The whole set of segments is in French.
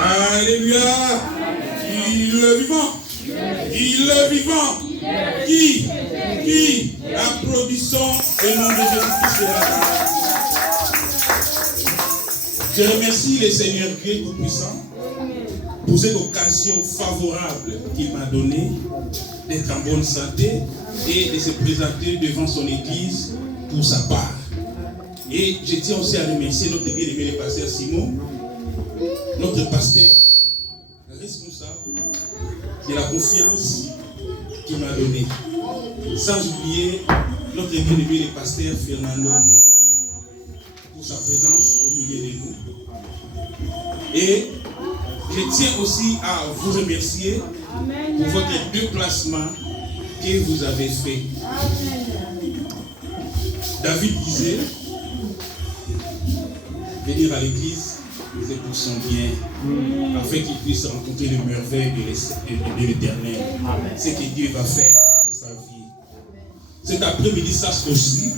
Alléluia. Il est vivant. Il est vivant. Qui? Applaudissons le nom de Jésus-Christ. Je remercie le Seigneur Dieu Tout-Puissant pour cette occasion favorable qu'il m'a donnée d'être en bonne santé et de se présenter devant son église pour sa part. Et je tiens aussi à remercier notre bien-aimé le pasteur Simon, notre pasteur responsable de la confiance qu'il m'a donnée. Sans oublier notre bien-aimé le pasteur Fernando pour sa présence au milieu de nous. Et je tiens aussi à vous remercier pour votre déplacement que vous avez fait. David disait, venir à l'église, c'est pour son bien, afin qu'il puisse rencontrer les merveilles de l'Éternel. Ce que Dieu va faire dans sa vie. Cet après-midi, sache aussi,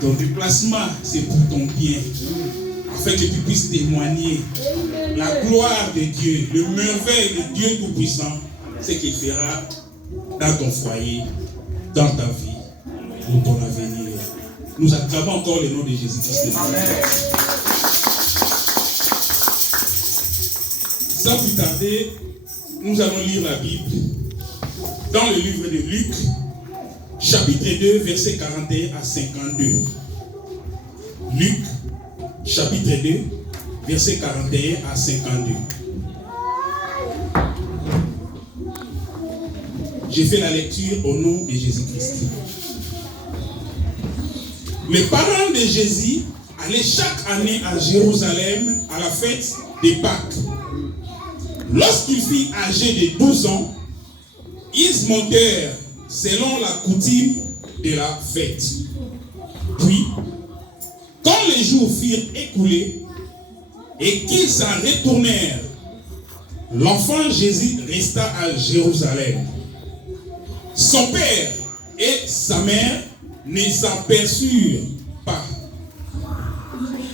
ton déplacement, c'est pour ton bien, afin que tu puisses témoigner la gloire de Dieu, le merveille de Dieu Tout-Puissant, ce qu'il fera dans ton foyer, dans ta vie, pour ton avenir. Nous acclamons encore le nom de Jésus-Christ. Sans plus tarder, nous allons lire la Bible dans le livre de Luc, chapitre 2, versets 41 à 52. Luc, chapitre 2, versets 41 à 52. J'ai fait la lecture au nom de Jésus-Christ. Les parents de Jésus allaient chaque année à Jérusalem à la fête des Pâques. Lorsqu'il fut âgé de 12 ans, ils montèrent selon la coutume de la fête. Puis, quand les jours furent écoulés et qu'ils s'en retournèrent, l'enfant Jésus resta à Jérusalem. Son père et sa mère ne s'en aperçurent pas,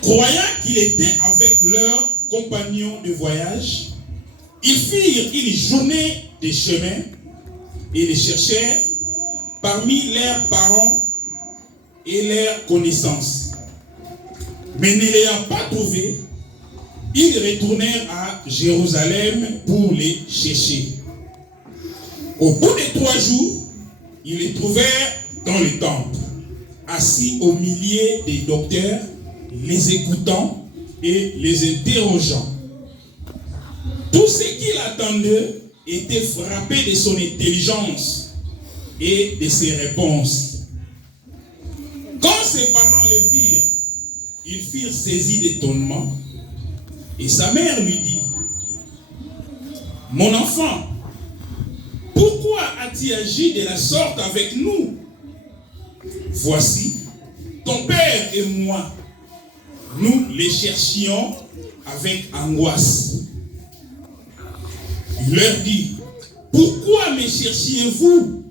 croyant qu'il était avec leurs compagnons de voyage. Ils firent une journée de chemin et les cherchèrent parmi leurs parents et leurs connaissances. Mais ne l'ayant pas trouvé, ils retournèrent à Jérusalem pour les chercher. Au bout de 3 jours, ils les trouvèrent dans le temple, assis au milieu des docteurs, les écoutant et les interrogeant. Tous ceux qui l'attendaient étaient frappés de son intelligence et de ses réponses. Quand ses parents le virent, ils furent saisis d'étonnement. Et sa mère lui dit, « Mon enfant, pourquoi as-tu agi de la sorte avec nous? Voici, ton père et moi, nous les cherchions avec angoisse. » Il leur dit, « Pourquoi me cherchiez-vous?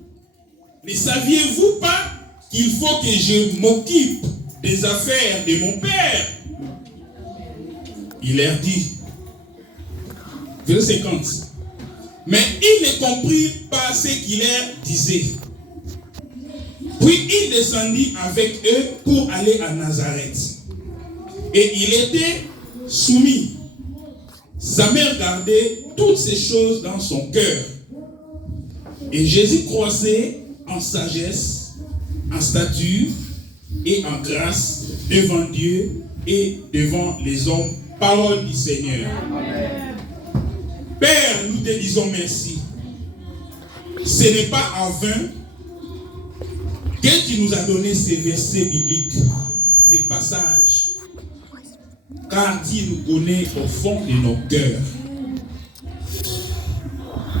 Ne saviez-vous pas qu'il faut que je m'occupe des affaires de mon père? » Il leur dit, verset 50, « Mais ils ne comprirent pas ce qu'il leur disait. Puis il descendit avec eux pour aller à Nazareth. Et il était soumis. Sa mère gardait toutes ces choses dans son cœur. Et Jésus croissait en sagesse, en stature et en grâce devant Dieu et devant les hommes. Parole du Seigneur. Amen. Père, nous te disons merci. Ce n'est pas en vain que tu nous as donné ces versets bibliques, ces passages. Car tu nous connais au fond de nos cœurs.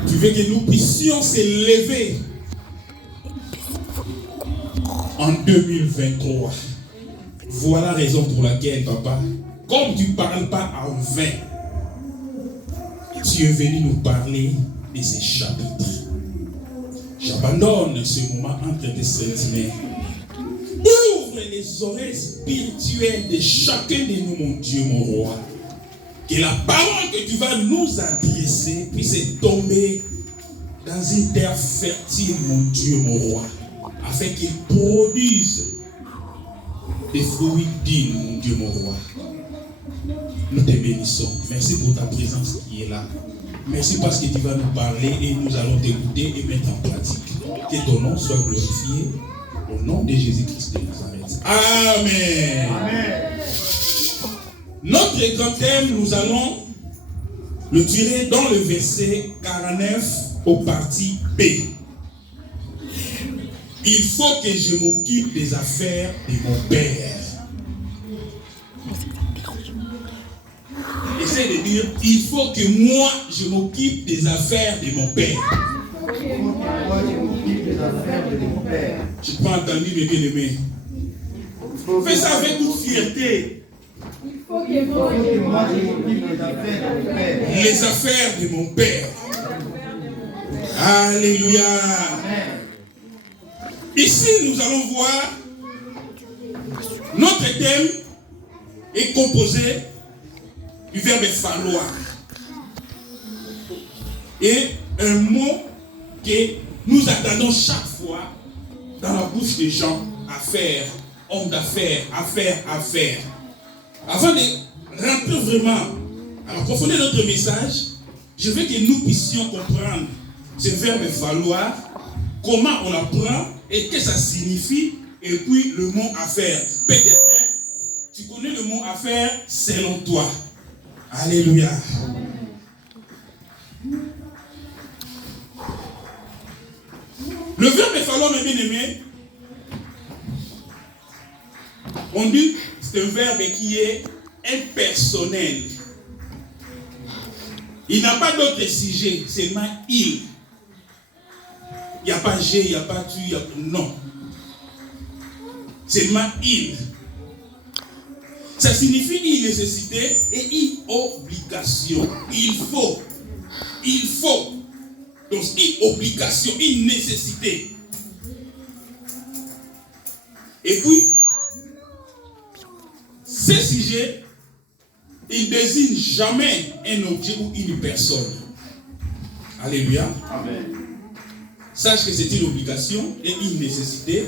Tu veux que nous puissions s'élever en 2023. Voilà la raison pour laquelle, papa, comme tu ne parles pas en vain, tu es venu nous parler de ces chapitres. J'abandonne ce moment entre tes saintes mains. Ouvre les oreilles spirituelles de chacun de nous, mon Dieu, mon roi. Que la parole que tu vas nous adresser puisse tomber dans une terre fertile, mon Dieu, mon roi, afin qu'il produise des fruits dignes, mon Dieu, mon roi. Nous te bénissons. Merci pour ta présence qui est là. Merci parce que tu vas nous parler et nous allons t'écouter et mettre en pratique. Que ton nom soit glorifié au nom de Jésus-Christ de Nazareth. Amen. Amen. Notre grand thème, nous allons le tirer dans le verset 49 au parti B. Il faut que je m'occupe des affaires de mon Père. Essaye de dire, il faut que moi je m'occupe des affaires de mon Père. Je n'ai pas entendu mes bien-aimés. Fais ça avec toute fierté. Il faut que moi je m'occupe des affaires de mon Père. Les affaires de mon Père. Alléluia. Ici, nous allons voir notre thème est composé du verbe falloir. Et un mot que nous attendons chaque fois dans la bouche des gens, affaires, hommes d'affaires, affaires. Avant de rentrer vraiment à approfondir notre message, je veux que nous puissions comprendre ce verbe falloir, comment on apprend et que ça signifie, et puis le mot affaire. Peut-être tu connais le mot affaire selon toi. Alléluia. Le verbe falloir, mes bien-aimés, on dit c'est un verbe qui est impersonnel. Il n'a pas d'autre sujet, seulement il. Il n'y a pas j'ai, il n'y a pas tu, il n'y a pas... Non. Seulement il. Ça signifie une nécessité et une obligation. Il faut. Il faut. Donc une obligation, une nécessité. Et puis, ce sujet, il ne désigne jamais un objet ou une personne. Alléluia. Amen. Sache que c'est une obligation et une nécessité.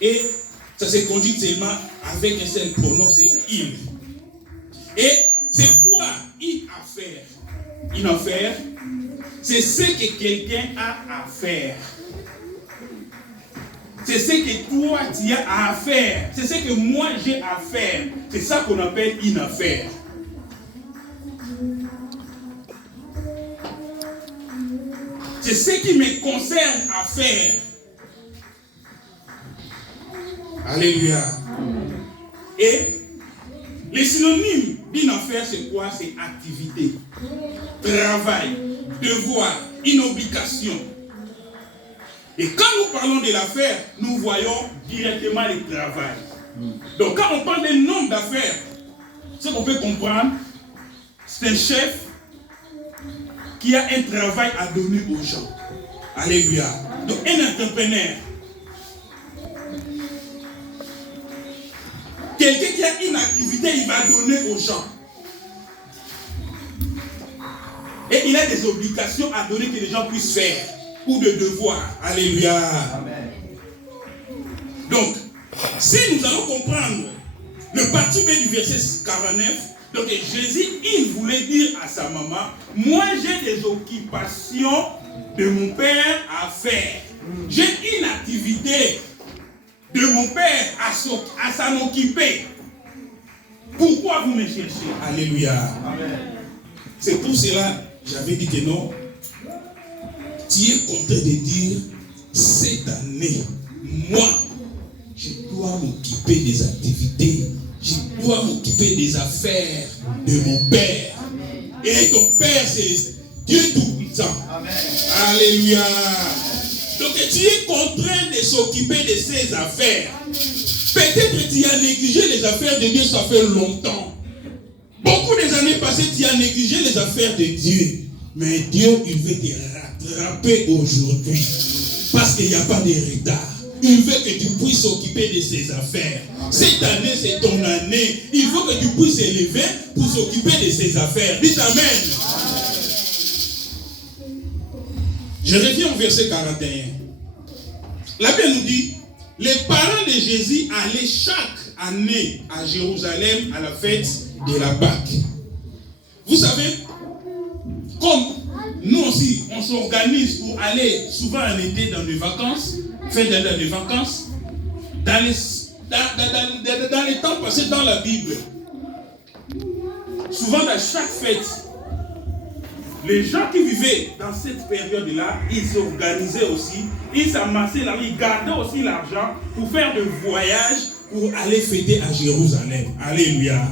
Et ça se conduit seulement avec un seul pronom, c'est il. Et c'est quoi une affaire? Une affaire, c'est ce que quelqu'un a à faire. C'est ce que toi tu as à faire. C'est ce que moi j'ai à faire. C'est ça qu'on appelle une affaire. C'est ce qui me concerne à faire. Alléluia. Et les synonymes d'une affaire, c'est quoi? C'est activité, travail, devoir, une obligation. Et quand nous parlons de l'affaire, nous voyons directement le travail. Donc quand on parle d'un nombre d'affaires, ce qu'on peut comprendre, c'est un chef qui a un travail à donner aux gens. Alléluia. Donc un entrepreneur. Quelqu'un qui a une activité, il va donner aux gens. Et il a des obligations à donner que les gens puissent faire. Ou de devoirs. Alléluia. Amen. Donc, si nous allons comprendre le parti B du verset 49, donc Jésus, il voulait dire à sa maman, moi j'ai des occupations de mon Père à faire. J'ai une activité de mon Père à s'en occuper. Pourquoi vous me cherchez? Alléluia. Amen. C'est pour cela, j'avais dit que non. Tu es content de dire, cette année, moi, je dois m'occuper des activités, je dois m'occuper des affaires de mon Père. Et ton Père, c'est Dieu Tout-Puissant. Alléluia. Donc tu es contraint de s'occuper de ces affaires. Peut-être que tu as négligé les affaires de Dieu, ça fait longtemps. Beaucoup des années passées, tu as négligé les affaires de Dieu. Mais Dieu, il veut te rattraper aujourd'hui. Parce qu'il n'y a pas de retard. Il veut que tu puisses s'occuper de ses affaires. Cette année, c'est ton année. Il faut que tu puisses élever pour s'occuper de ses affaires. Dites Amen. Je reviens au verset 41. La Bible nous dit, les parents de Jésus allaient chaque année à Jérusalem à la fête de la Pâque. Vous savez, comme nous aussi, on s'organise pour aller souvent en été dans des vacances, faire des vacances, dans les temps passés dans la Bible. Souvent dans chaque fête, les gens qui vivaient dans cette période-là, ils s'organisaient aussi, ils s'amassaient là, ils gardaient aussi l'argent pour faire des voyages pour aller fêter à Jérusalem. Alléluia.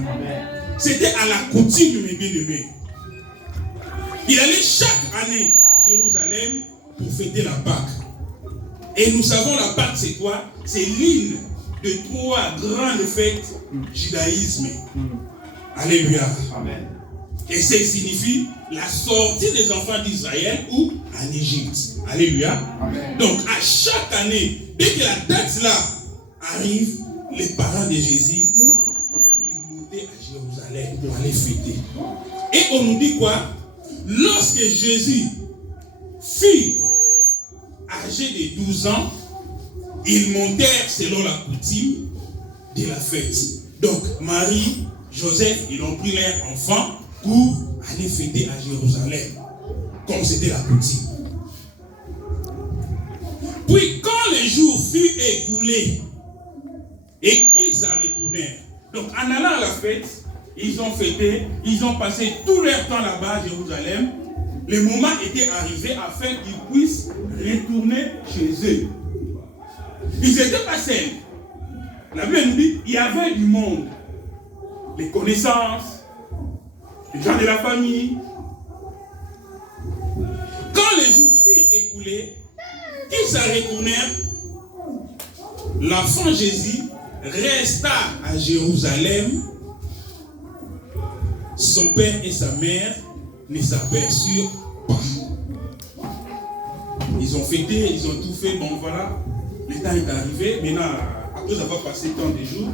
C'était à la coutume, mes bien-aimés. Il allait chaque année à Jérusalem pour fêter la Pâque. Et nous savons la Pâque c'est quoi? C'est l'une de 3 grandes fêtes du judaïsme. Alléluia. Amen. Et ça signifie la sortie des enfants d'Israël ou en Égypte. Alléluia. Amen. Donc à chaque année, dès que la date là arrive, les parents de Jésus, ils montaient à Jérusalem pour aller fêter. Et on nous dit quoi? Lorsque Jésus fut âgé de 12 ans, ils montèrent selon la coutume de la fête. Donc Marie, Joseph, ils ont pris leur enfant pour aller fêter à Jérusalem, comme c'était la coutume. Puis quand les jours furent écoulés et qu'ils s'en retournèrent, donc en allant à la fête, ils ont fêté, ils ont passé tout leur temps là-bas à Jérusalem. Le moment était arrivé afin qu'ils puissent retourner chez eux. Ils n'étaient pas seuls. La Bible nous dit, il y avait du monde. Les connaissances, les gens de la famille. Quand les jours furent écoulés, qu'ils s'en retournèrent, l'enfant Jésus resta à Jérusalem. Son père et sa mère ne s'aperçurent pas. Ils ont fêté, ils ont tout fait. Bon voilà, le temps est arrivé. Maintenant, après avoir passé tant de jours,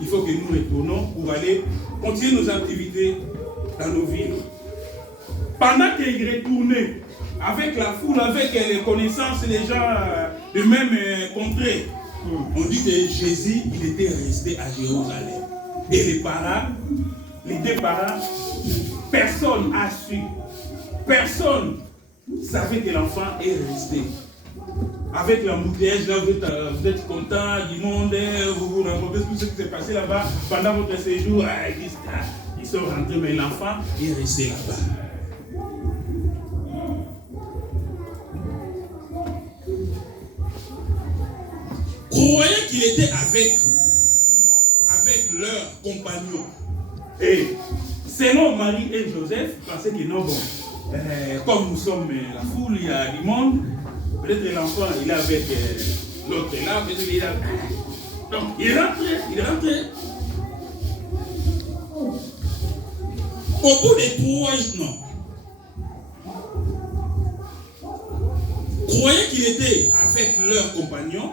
il faut que nous retournons pour aller continuer nos activités dans nos villes. Pendant qu'ils retournaient avec la foule, avec les connaissances, les gens de même contrée, on dit que Jésus, il était resté à Jérusalem. Et les parents, les 2 parents, personne n'a su. Personne savait que l'enfant est resté. Avec l'embouteillage, là, vous êtes content du monde, vous vous rencontrez tout ce qui s'est passé là-bas pendant votre séjour. Ils sont rentrés, mais l'enfant est resté là-bas. Croyant qu'il était avec leurs compagnons. Et selon Marie et Joseph, pensaient que non, bon, comme nous sommes la foule, il y a du monde, peut-être l'enfant, il est avec l'autre là, peut-être il est là. Donc, il est rentré. Au bout de 3 jours, croyant qu'il était avec leurs compagnons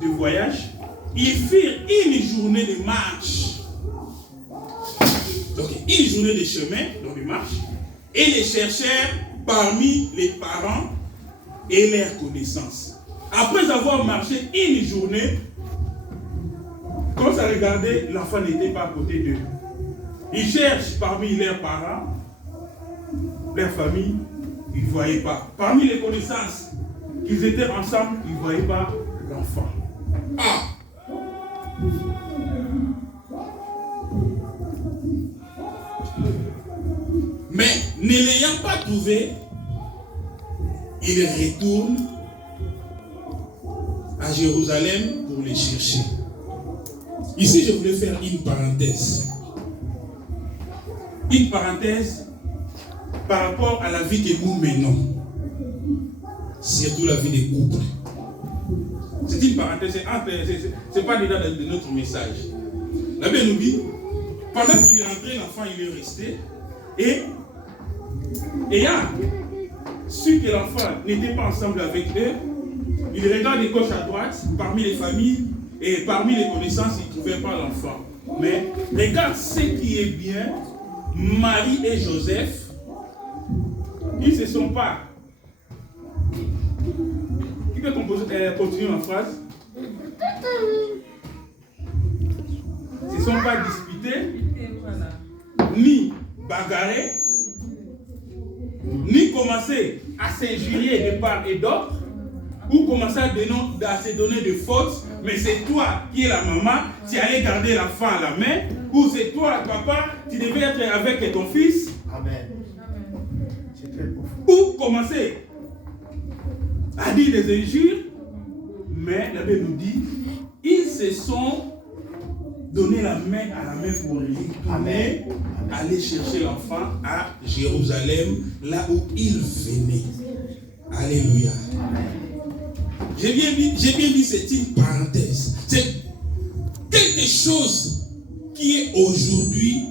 de voyage, ils firent une journée de marche. Donc, une journée de chemin, donc de marche, et les cherchèrent parmi les parents et leurs connaissances. Après avoir marché une journée, quand ça regardait, l'enfant n'était pas à côté d'eux. Ils cherchent parmi leurs parents, leur famille, ils ne voyaient pas. Parmi les connaissances, qu'ils étaient ensemble, ils ne voyaient pas l'enfant. Ah! Mais ne l'ayant pas trouvé, il retourne à Jérusalem pour les chercher. Ici, je voulais faire une parenthèse. Une parenthèse par rapport à la vie que nous menons. Surtout la vie des couples. C'est une parenthèse, c'est pas dedans de notre message. La Bible nous dit, pendant qu'il est rentré, l'enfant il est resté. Et ayant su que l'enfant n'était pas ensemble avec eux, Il regarde de gauche à droite, parmi les familles et parmi les connaissances, il ne trouvait pas l'enfant. Mais regarde ce qui est bien, Marie et Joseph, ils ne se sont pas. Qui peut continuer la phrase? Ils ne se sont pas disputés, ni bagarrés, ni commencé à s'injurier de part et d'autre, ou commencer à se donner de fautes, mais c'est toi qui es la maman, tu allais garder l'enfant à la main, ou c'est toi, papa, tu devais être avec ton fils. Amen. C'est très profond. Ou commencer à dire des injures, mais la Bible nous dit, ils se sont donné la main à la main pour retourner, aller chercher l'enfant à Jérusalem, là où il venait. Alléluia. J'ai bien dit, c'est une parenthèse. C'est quelque chose qui est aujourd'hui,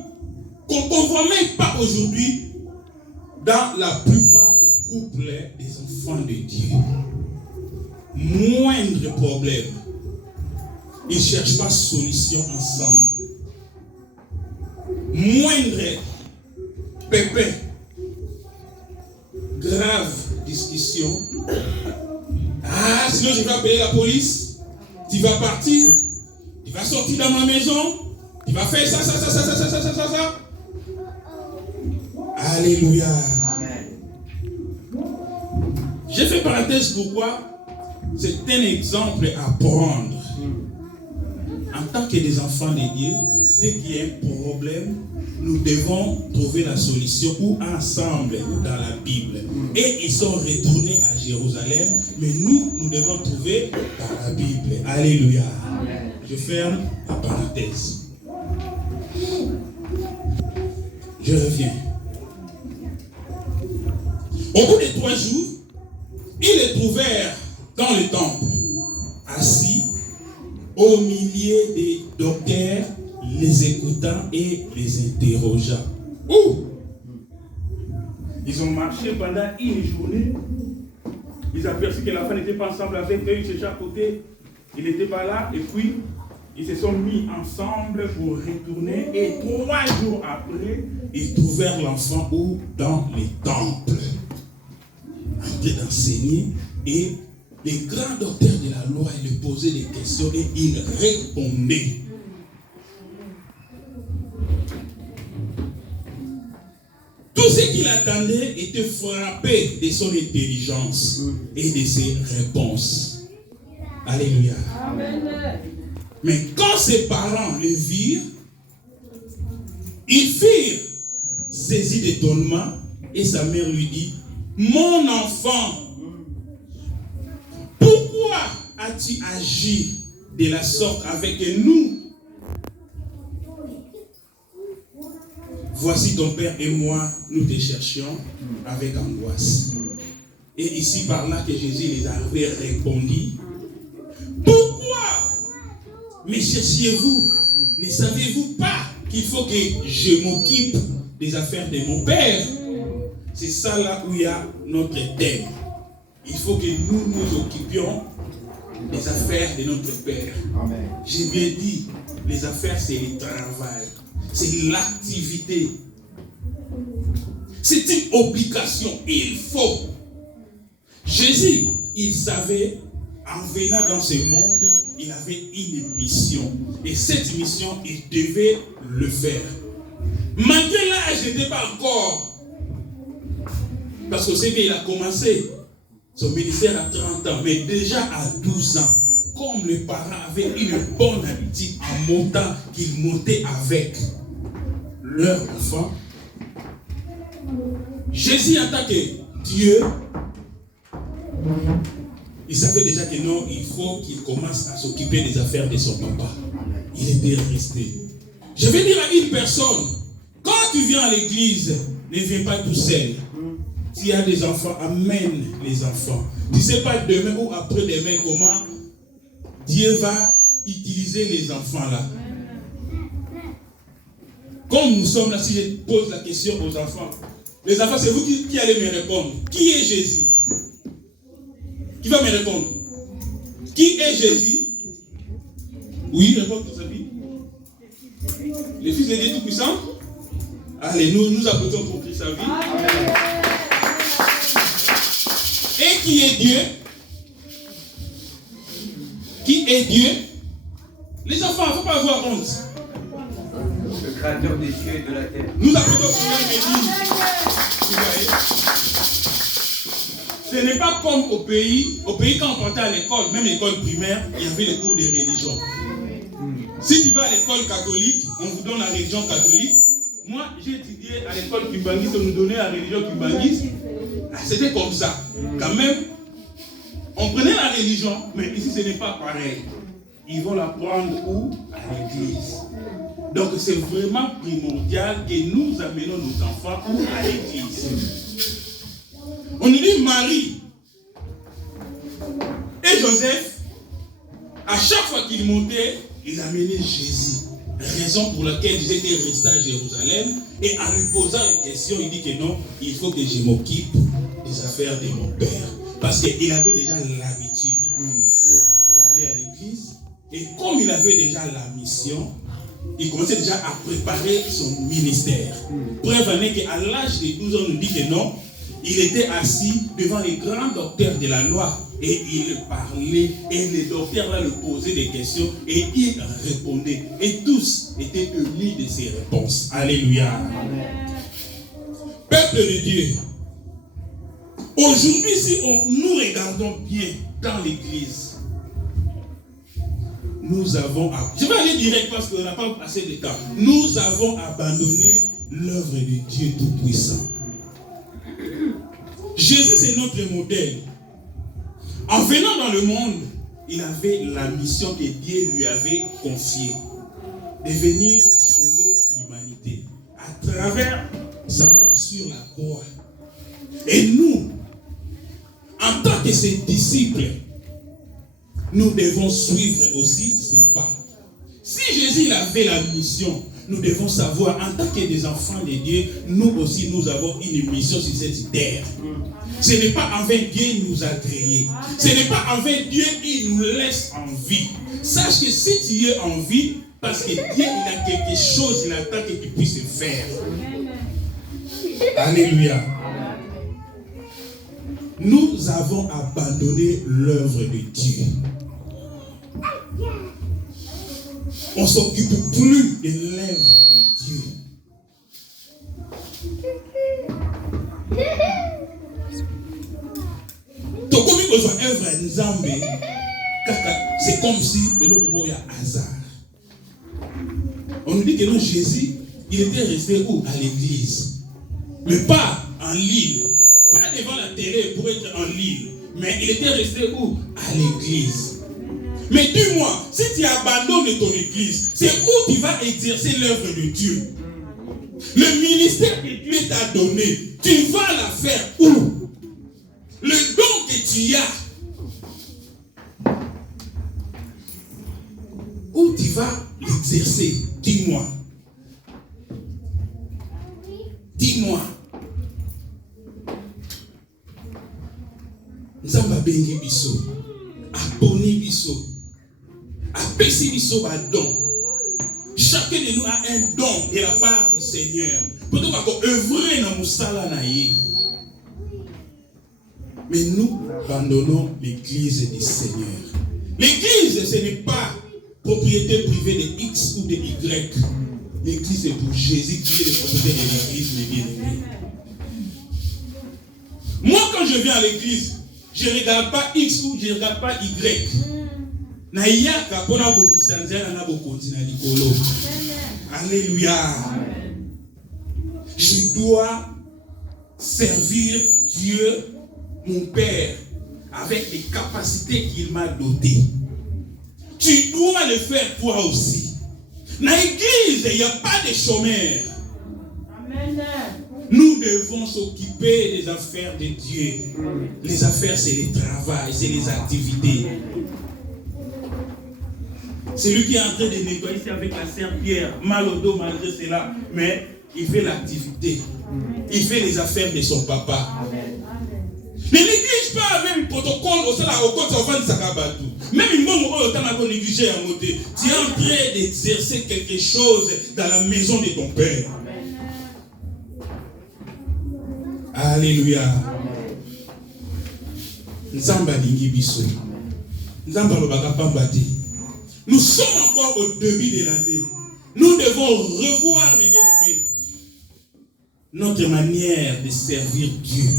qu'on ne voit même pas aujourd'hui dans la plupart des couples des enfants de Dieu. Moindre problème. Ils ne cherchent pas solution ensemble. Moindre pépin. Grave discussion. Ah, sinon je vais appeler la police. Tu vas partir. Tu vas sortir dans ma maison. Tu vas faire ça. Alléluia. J'ai fait parenthèse pourquoi c'est un exemple à prendre. En tant que des enfants de Dieu, dès qu'il y a un problème, nous devons trouver la solution ou ensemble dans la Bible. Et ils sont retournés à Jérusalem, mais nous devons trouver dans la Bible. Alléluia. Je ferme la parenthèse. Je reviens. Au bout de 3 jours, ils les trouvèrent dans le temple, assis au milieu des docteurs, les écoutant et les interrogeant. Où? Ils ont marché pendant une journée. Ils aperçurent que l'enfant n'était pas ensemble avec eux, ils cherchaient à côté. Il n'était pas là. Et puis, ils se sont mis ensemble pour retourner. Et 3 jours après, ils trouvèrent l'enfant où? Dans les temples. En train d'enseigner. Et les grands docteurs de la loi, ils lui posaient des questions et ils répondaient. Tout ce qu'il attendait était frappé de son intelligence et de ses réponses. Alléluia. Amen. Mais quand ses parents le virent, ils furent saisis d'étonnement et sa mère lui dit, « Mon enfant, pourquoi as-tu agi de la sorte avec nous? Voici ton père et moi, nous te cherchions avec angoisse. » Et ici par là que Jésus les avait répondu, « Pourquoi me cherchiez-vous? Ne savez-vous pas qu'il faut que je m'occupe des affaires de mon père? » C'est ça là où il y a notre thème. Il faut que nous nous occupions des affaires de notre Père. Amen. J'ai bien dit, les affaires c'est le travail, c'est l'activité. C'est une obligation, il faut. Jésus, il savait, en venant dans ce monde, il avait une mission. Et cette mission, il devait le faire. Malgré l'âge, il n'était pas encore. Parce que c'est qu'il a commencé son ministère à 30 ans, mais déjà à 12 ans, comme les parents avaient une bonne habitude en montant, qu'ils montaient avec leur enfant, Jésus en tant que Dieu, il savait déjà que non, il faut qu'il commence à s'occuper des affaires de son papa. Il était resté. Je vais dire à une personne, quand tu viens à l'église, ne viens pas tout seul. S'il y a des enfants, amène les enfants. Tu ne sais pas demain ou après-demain comment Dieu va utiliser les enfants là. Comme nous sommes là, si je pose la question aux enfants, les enfants, c'est vous qui allez me répondre. Qui est Jésus? Qui va me répondre? Qui est Jésus? Oui, réponds pour sa vie. Le Fils de Dieu Tout-Puissant. Allez, nous applaudissons pour Christ sa vie. Et qui est Dieu? Qui est Dieu? Les enfants, il ne faut pas avoir honte. Le créateur des cieux et de la terre. Nous applaudissons pour l'Église. Vous voyez? Ce n'est pas comme au pays quand on partait à l'école, même l'école primaire, il y avait les cours de religion. Si tu vas à l'école catholique, on vous donne la religion catholique. Moi, j'ai étudié à l'école cubaniste, on nous donnait la religion cubaniste. C'était comme ça. Quand même, on prenait la religion, mais ici ce n'est pas pareil. Ils vont la prendre où? À l'église. Donc c'est vraiment primordial que nous amenons nos enfants où? À l'église. On nous dit Marie et Joseph, à chaque fois qu'ils montaient, ils amenaient Jésus. Raison pour laquelle ils étaient restés à Jérusalem. Et en lui posant une question, il dit que non, il faut que je m'occupe des affaires de mon père. Parce qu'il avait déjà l'habitude d'aller à l'église. Et comme il avait déjà la mission, il commençait déjà à préparer son ministère. Preuve en est qu'à l'âge de 12 ans, on nous dit que non, il était assis devant les grands docteurs de la loi. Et il parlait, et les docteurs là lui posaient des questions, et il répondait. Et tous étaient émus de ses réponses. Alléluia. Amen. Peuple de Dieu, aujourd'hui, si nous regardons bien dans l'église, nous avons, je vais aller direct parce qu'on n'a pas assez de temps. Nous avons abandonné l'œuvre de Dieu Tout-Puissant. Jésus, c'est notre modèle. En venant dans le monde, il avait la mission que Dieu lui avait confiée, de venir sauver l'humanité à travers sa mort sur la croix. Et nous, en tant que ses disciples, nous devons suivre aussi ses pas. Si Jésus avait la mission, nous devons savoir, en tant que des enfants de Dieu, nous aussi, nous avons une mission sur cette terre. Ce n'est pas en vain Dieu nous a créés. Ce n'est pas en vain Dieu il nous laisse en vie. Sache que si tu es en vie, parce que Dieu il a quelque chose, il attend que tu puisses faire. Alléluia. Nous avons abandonné l'œuvre de Dieu. On ne s'occupe plus de l'œuvre de Dieu. C'est comme si il y a hasard. On nous dit que non, Jésus, il était resté où? À l'église. Mais pas en l'île. Pas devant la télé pour être en l'île. Mais il était resté où? À l'église. Mais dis-moi, si tu abandonnes ton église, c'est où tu vas exercer l'œuvre de Dieu? Le ministère que Dieu t'a donné, tu vas la faire où? Le don que tu as, où tu vas l'exercer? Dis-moi. Dis-moi. Nous avons béni biso, abonné biso, apesi biso ba don. Chacun de nous a un don de la part du Seigneur. Pour que nous œuvrer dans Moussala naïe. Mais nous abandonnons l'église du Seigneur. L'église, ce n'est pas propriété privée de X ou de Y. L'église, c'est pour Jésus qui est le propriétaire de l'église, mes bien-aimés. Moi, quand je viens à l'église, je ne regarde pas X ou je ne regarde pas Y. Alléluia. Je dois servir Dieu, mon Père, avec les capacités qu'il m'a dotées. Tu dois le faire toi aussi. Dans l'église, il n'y a pas de chômeurs. Amen. Nous devons s'occuper des affaires de Dieu. Les affaires, c'est le travail, c'est les activités. C'est lui qui est en train de nettoyer ici avec la sœur Pierre, mal au dos malgré cela, mais il fait l'activité. Il fait les affaires de son papa. Ne néglige pas même protocole au sein de la rencontre, ça va Sakabatu. Même une bonne autant négligé à monter. Tu es en train d'exercer quelque chose dans la maison de ton Père. Alléluia. Nzamba lingi biso. Nzamba lobaka pambati. Nous sommes encore au début de l'année. Nous devons revoir, mes bien-aimés, notre manière de servir Dieu.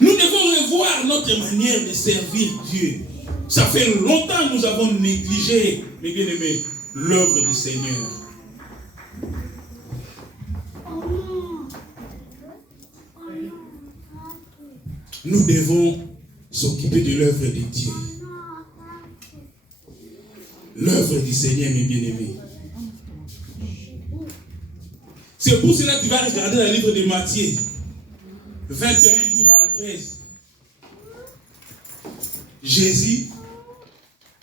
Nous devons revoir notre manière de servir Dieu. Ça fait longtemps que nous avons négligé, mes bien-aimés, l'œuvre du Seigneur. Nous devons s'occuper de l'œuvre de Dieu. L'œuvre du Seigneur, mes bien-aimés. C'est pour cela que tu vas regarder le livre de Matthieu 21, 12 à 13. Jésus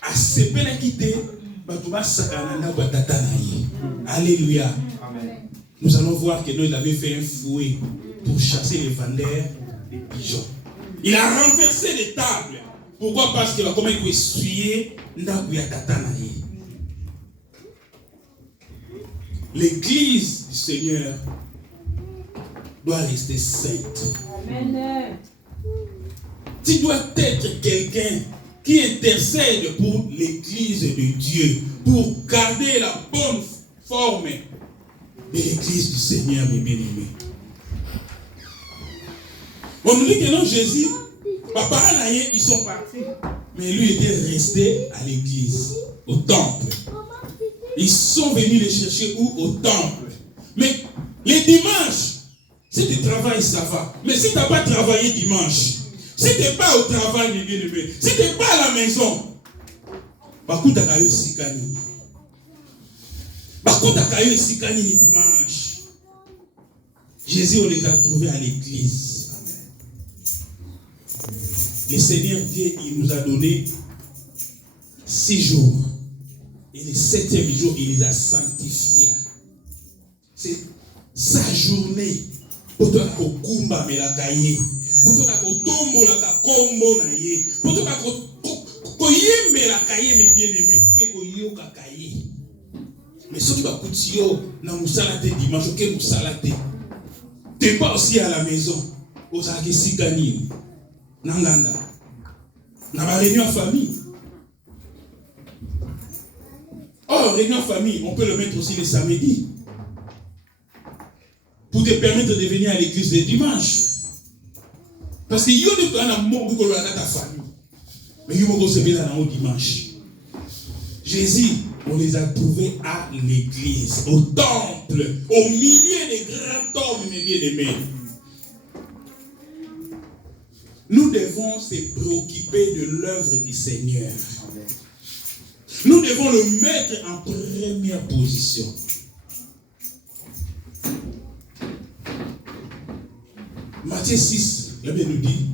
a séparé la quitter. Alléluia. Nous allons voir que Noé avait fait un fouet pour chasser les vendeurs des pigeons. Il a renversé les tables. Pourquoi? Parce qu'il va comme il essuyer l'église du Seigneur doit rester sainte. Amen. Tu dois être quelqu'un qui intercède pour l'église de Dieu, pour garder la bonne forme de l'église du Seigneur, mes bien-aimés. On nous dit que non, Jésus, papa et ils sont partis. Mais lui était resté à l'église, au temple. Ils sont venus les chercher où? Au temple. Mais les dimanches, si tu travailles, ça va. Mais si tu n'as pas travaillé dimanche, si tu n'es pas au travail, mes bien-aimés, si tu n'es pas à la maison, Bakuta kayo sikani. Bakuta kayo sikani ni dimanche. Jésus, on les a trouvés à l'église. Le Seigneur Dieu, il nous a donné 6 jours. Et le 7e jour, il les a sanctifiés. C'est sa journée. Pour toi, Kumba me la caillé. Pour toi, Tombo la combo na ye. Pour toi, Koyembe la caillé, mes bien-aimés. Pekoyo ka caillé. Mais ce qui va coûter, na moussalate dimanche, ok, moussalate. Tu n'es pas aussi à la maison. Aux Akisikani. Nanganda. Dans la réunion en famille. Oh, réunion en famille, on peut le mettre aussi le samedi. Pour te permettre de venir à l'église le dimanche. Parce que yo ne peut pas avoir ta famille. Mais yo ne peut pas avoir dimanche. Jésus, on les a trouvés à l'église, au temple, au milieu des grands hommes, mes bien-aimés. Nous devons se préoccuper de l'œuvre du Seigneur. Nous devons le mettre en première position. Matthieu 6, la Bible nous dit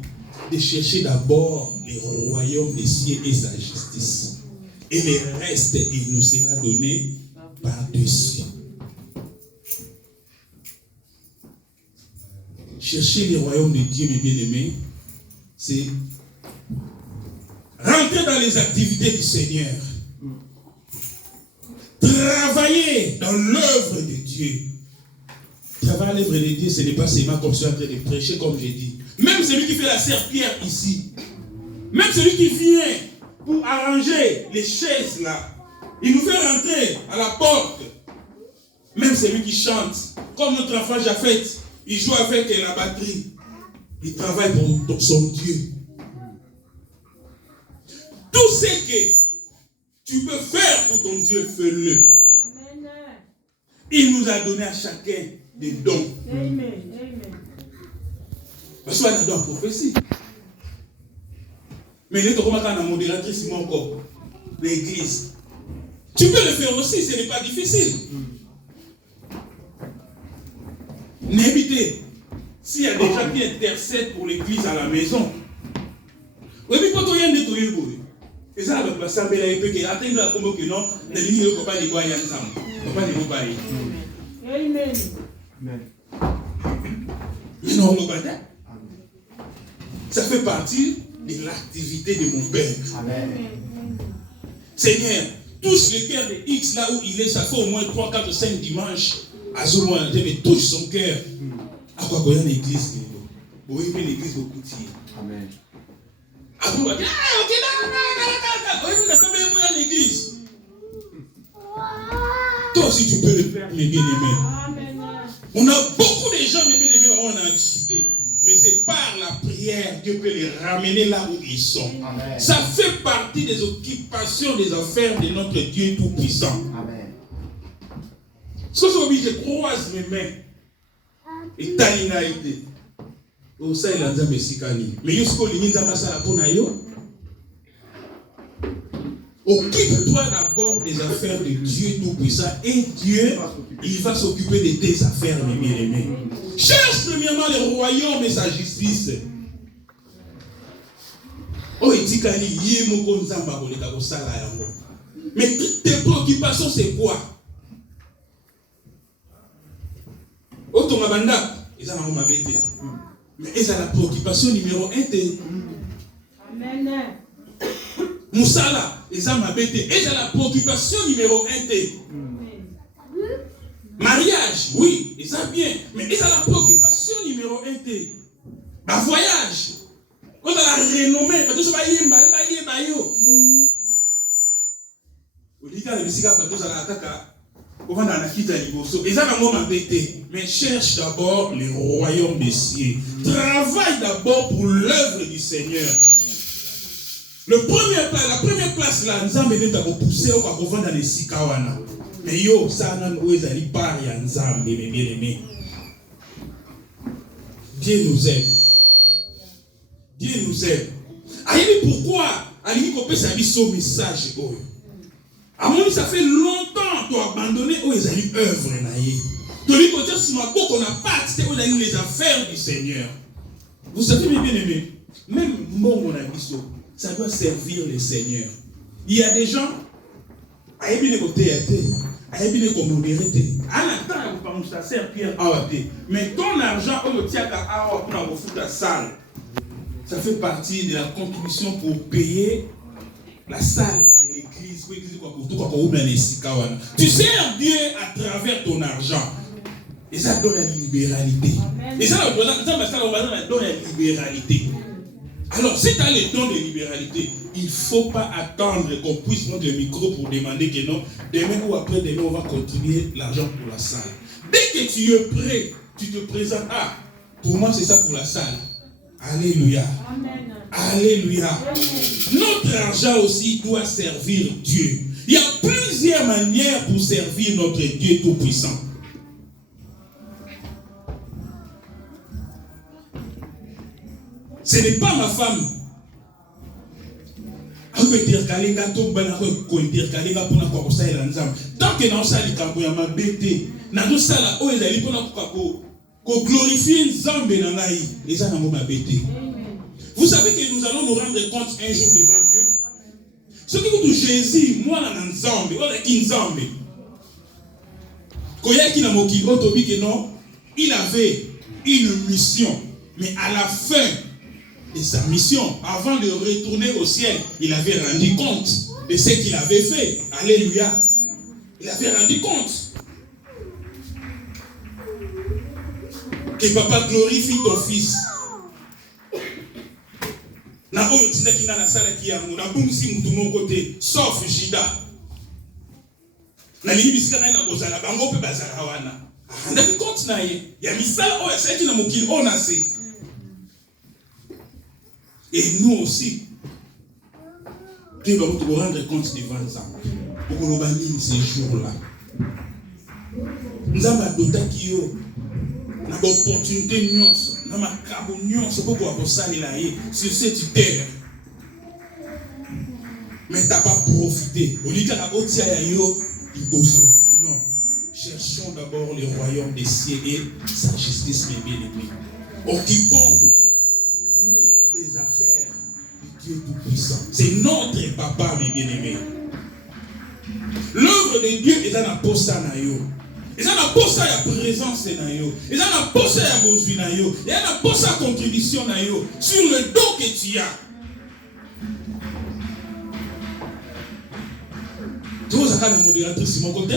de chercher d'abord le royaume des cieux et sa justice. Et le reste, il nous sera donné par-dessus. Chercher le royaume de Dieu, mes bien-aimés, c'est rentrer dans les activités du Seigneur. Travailler dans l'œuvre de Dieu. Travailler l'œuvre de Dieu, ce n'est pas seulement comme ça en train de prêcher, comme j'ai dit. Même celui qui fait la serpillère ici, même celui qui vient pour arranger les chaises là, il nous fait rentrer à la porte. Même celui qui chante, comme notre enfant Japhet, il joue avec la batterie. Il travaille pour son Dieu. Tout ce que tu peux faire pour ton Dieu, fais-le. Il nous a donné à chacun des dons. Amen. Parce qu'on a des dons en prophétie. Mais il est comme la modératrice encore. L'église. Tu peux le faire aussi, ce n'est pas difficile. N'évitez. S'il y a des gens qui intercèdent pour l'église à la maison, oui, mais quand on y a des trucs, et ça, le passage, il peut que atteindre la combo que non, la ligne ne peut pas les voir ensemble. Ne peut pas les voir. Amen. Mais non, on ne peut pas. Ça fait partie de l'activité de mon Père. Amen. Seigneur, touche le cœur de X là où il est. Ça fait au moins 3, 4, 5 dimanches. Mais touche son cœur. À quoi il y a l'église? Oui, mais l'église au coutier. Amen. Après, on va dire, ah, ok, là, on a fait l'église. Toi aussi, tu peux le faire, mes bien-aimés. On a beaucoup de gens, mes bien-aimés, on a discuté. Mais c'est par la prière que Dieu peut les ramener là où ils sont. Amen. Ça fait partie des occupations, des affaires de notre Dieu Tout-Puissant. Amen. Ce que je croise mes mains. Et Talina été. Au sein de l'Anzam et Sikani. Mais il y a ce que l'Inza Masala Ponayo. Occupe-toi d'abord des affaires de Dieu Tout-Puissant. Et Dieu, il va s'occuper de tes affaires, mes bien-aimés. Cherche premièrement le royaume et sa justice. Oh, Etikani, Yemoko Nzamba, mais tes préoccupations, c'est quoi? Oh, ton mabanda, ils ont ma bête. Mais ils ont la préoccupation numéro 1. Amen. Moussala, ils ont ma bête. Ils ont la préoccupation numéro 1. Mariage, oui, ils ont bien. Mais ils ont la préoccupation numéro 1. Bah, voyage. Quand on a la renommée, tout ça va yemba, yo. Au dit que les bisika, tout ça la kaka. Mais cherche d'abord le royaume des cieux. Travaille d'abord pour l'œuvre du Seigneur. La première place là, nous avons poussé au Kakovan dans les Sikawana. Mais yo, ça n'a pas été par Yanzam, mes bien-aimés. Dieu nous aide. Dieu nous aide. Aïe, pourquoi? Aïe, qu'on peut s'habiller son message. À mon avis, ça fait longtemps que tu as abandonné où ils ont eu œuvre. Tu dis qu'on n'a pas accepté les affaires du Seigneur. Vous savez, mes bien-aimés, même mon avis, ça doit servir le Seigneur. Il y a des gens, mais ton argent, ça fait partie de la contribution pour payer la salle. Tu sers Dieu à travers ton argent. Et ça donne la libéralité. Et ça donne la libéralité. Alors, si tu as les dons de libéralité, il ne faut pas attendre qu'on puisse prendre le micro pour demander que non, demain ou après-demain, on va contribuer l'argent pour la salle. Dès que tu es prêt, tu te présentes. Ah, pour moi, c'est ça pour la salle. Alléluia. Amen. Alléluia. Amen. Notre argent aussi doit servir Dieu. Il y a plusieurs manières pour servir notre Dieu Tout-Puissant. Ce n'est pas ma femme. Tant que dans ça, il y a ma bête. Dans ça, il y a glorifier Nzambe nangai et ça n'a pas bêté. Vous savez que nous allons nous rendre compte un jour devant Dieu. Ce que vous Jésus, moi dans Nzambe, on a qui Nzambe. Il avait une mission, mais à la fin de sa mission, avant de retourner au ciel, il avait rendu compte de ce qu'il avait fait. Alléluia. Il avait rendu compte. Que papa glorifie ton fils. Sauf Jida. Et nous aussi, Dieu va vous rendre compte devant ça. Pour nous bannir ces jours-là. Nous avons d'autres qui ont l'opportunité sur cette terre. Mais tu n'as pas profité. Non. Cherchons d'abord le royaume des cieux et sa justice, mes bien-aimés. Occupons-nous des affaires du Dieu Tout-Puissant. C'est notre papa, mes bien-aimés. L'œuvre de Dieu est un apostat. Et ça n'a pas ça la présence na yo. Et ça n'a pas ça la besoin na yo. Et ça n'a pas sa contribution na yo sur le don que tu as. Tu vois ça la modératrice mon côté.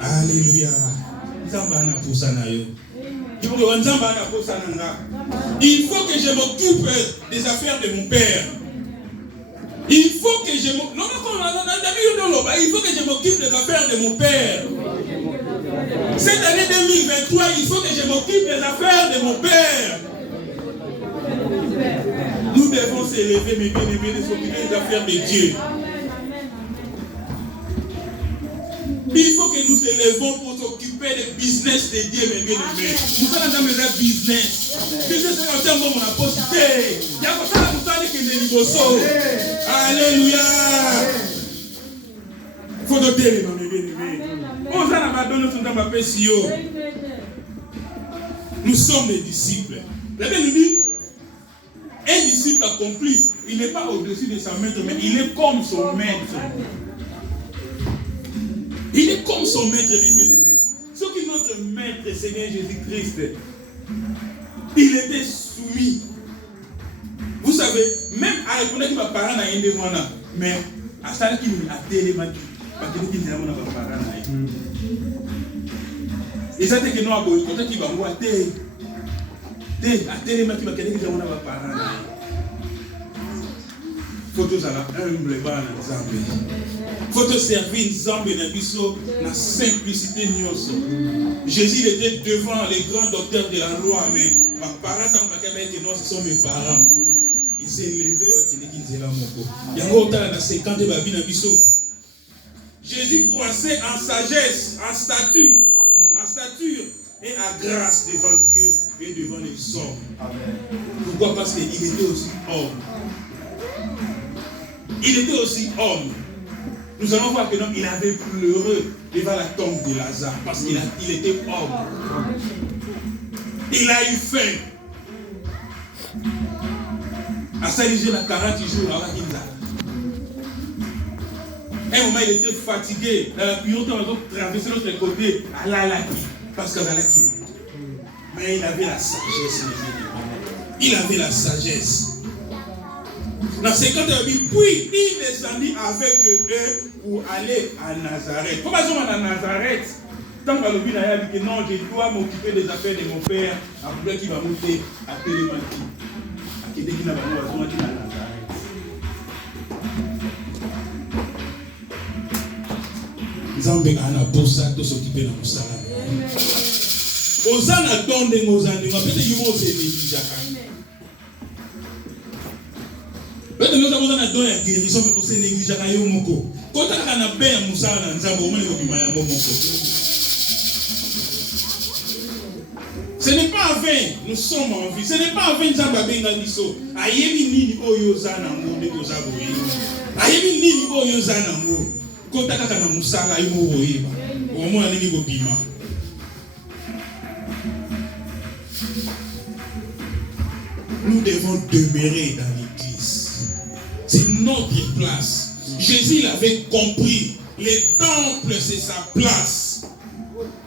Alléluia. Nzamba na posa na yo. Il faut que je m'occupe des affaires de mon père. Il faut que je m'occupe. Il faut que je m'occupe des affaires de mon père. Cette année 2023, il faut que je m'occupe des affaires de mon père. Nous devons s'élever, mes bien-aimés, de s'occuper des affaires de Dieu. Il faut que nous élevons pour s'occuper des business de Dieu, mes bien-aimés. Nous allons dans le business. Business, c'est un terme qu'on a posté. Il y a comme ça, nous allons que des libosos. Alléluia. Il faut noter, mes bien-aimés. On s'en a donné son temps à Pessio. Nous sommes des disciples. La Bible nous dit, un disciple accompli, il n'est pas au-dessus de sa maître, mais il est comme son maître. Il est comme son maître, mes bien-aimés. Ce qui est notre maître, Seigneur Jésus-Christ, il était soumis. Vous savez, même à l'époque qui m'a parlé à Yendemana, mais à ça qui m'a télémati, parce que qui m'a parlé à et ça, c'est que nous avons côté qui va voir à télémati, parce que qui m'a parlé à faut tous à la humble bas dans Zambie. Faut te servir Zambie dans biso la simplicité nyoso. Jésus était devant les grands docteurs de la loi, mais ma parents tant que non, ce sont mes parents. Il s'est levé à qui là moko. Yango otala na 50 babi na biso. Jésus croissait en sagesse, en stature et à grâce devant Dieu et devant les hommes. Pourquoi? Parce qu'il était aussi homme. Il était aussi homme. Nous allons voir que non, il avait pleuré devant la tombe de Lazare parce qu'il était homme. Il a eu faim. À ça, il a 40 jours avant qu'il a. Un moment, il était fatigué. Dans la pureté, on a traversé l'autre côté. Parce qu'il a la qui. Mais il avait la sagesse. Il avait la sagesse. Dans 50 ans, puis il descendit avec eux pour aller à Nazareth. Comment ils sont à Nazareth? Tant que l'objet a dit que non, je dois m'occuper des affaires de mon père, après qui va monter à Télémati. À qui n'a pas monté à Nazareth. Zambé a pour ça de s'occuper de mon salaire. Aux ans attendent nos années, peut-être qu'ils vont se négliger. Peut-être nous avons donné la guérison, mais on s'est négligé à Yomoko. Quand on a bien à Moussa, on a Momoko. Ce n'est pas en vain, nous sommes en vie. Ce n'est pas en vain, Zambabé Naniso. Ayemi Nini Oyozanamo, Nekozaboui. Ayemi Nini Oyozanamo. Quand on a Moussa, Yomoko. Au moins, on a Nigo Bima. Nous devons demeurer dans l'église. C'est notre place. Jésus l'avait compris. Le temple, c'est sa place.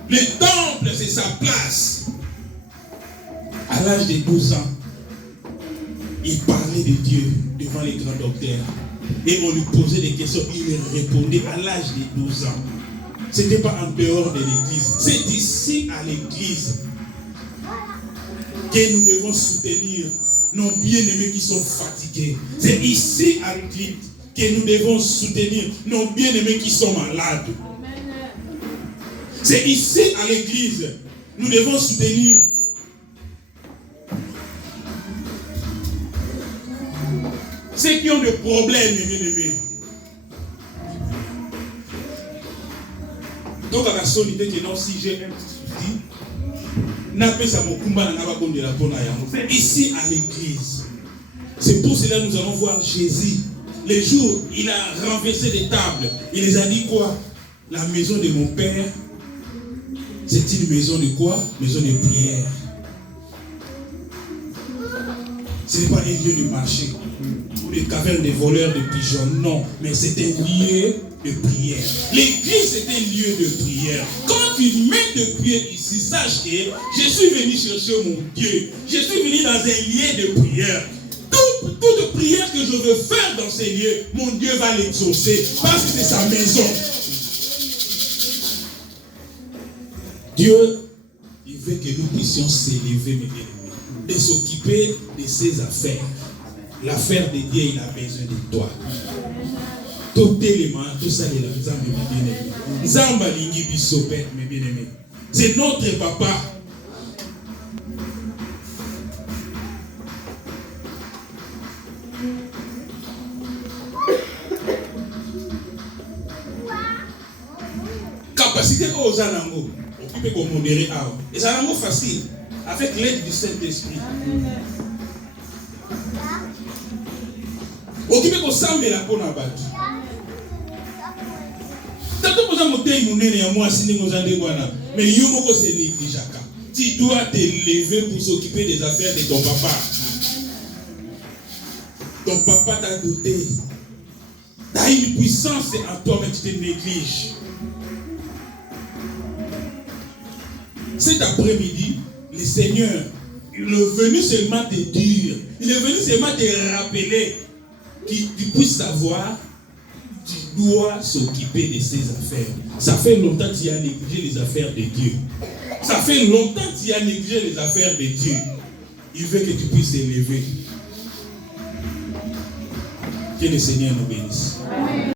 Le temple, c'est sa place. À l'âge de 12 ans, il parlait de Dieu devant les grands docteurs. Et on lui posait des questions. Il répondait à l'âge de 12 ans. Ce n'était pas en dehors de l'église. C'est ici à l'église que nous devons soutenir nos bien-aimés qui sont fatigués. C'est ici à l'église que nous devons soutenir nos bien-aimés qui sont malades. C'est ici à l'église nous devons soutenir ceux qui ont des problèmes, bien-aimés. Donc à la solidité que non, si j'ai un petit souci, c'est ici à l'église. C'est pour cela que nous allons voir Jésus. Les jours, il a renversé des tables. Il les a dit quoi? La maison de mon père, c'est une maison de quoi? Maison de prière. Ce n'est pas un lieu de marché. les cavernes des voleurs de pigeons. Non, mais c'est un lieu de prière. L'église est un lieu de prière. Quand tu mets de pied ici, sache que je suis venu chercher mon Dieu. Je suis venu dans un lieu de prière. Toute prière que je veux faire dans ces lieux, mon Dieu va l'exaucer parce que c'est sa maison. Dieu, il veut que nous puissions s'élever, mes bien-aimés, et s'occuper de ses affaires. L'affaire de Dieu, il a besoin de toi. Tout élément, tout ça, il a besoin de mes bien-aimés. Zamba lingi bisopet, mes bien-aimés. C'est notre papa. Capacité aux anangos. Occupé comme modéré. Et ça n'est facile. Avec l'aide du Saint-Esprit. Occupé comme ça, mais la peau n'a pas dit. Mais Yomoko c'est négligeable. Tu dois te lever pour s'occuper des affaires de ton papa. Ton papa t'a doté. Tu as une puissance en toi, mais tu te négliges. Cet après-midi, le Seigneur, il est venu seulement te dire, il est venu seulement te rappeler que tu puisses savoir, tu dois s'occuper de ses affaires. Ça fait longtemps que tu as négligé les affaires de Dieu. Ça fait longtemps que tu as négligé les affaires de Dieu. Il veut que tu puisses t'élever. Que le Seigneur nous bénisse. Amen.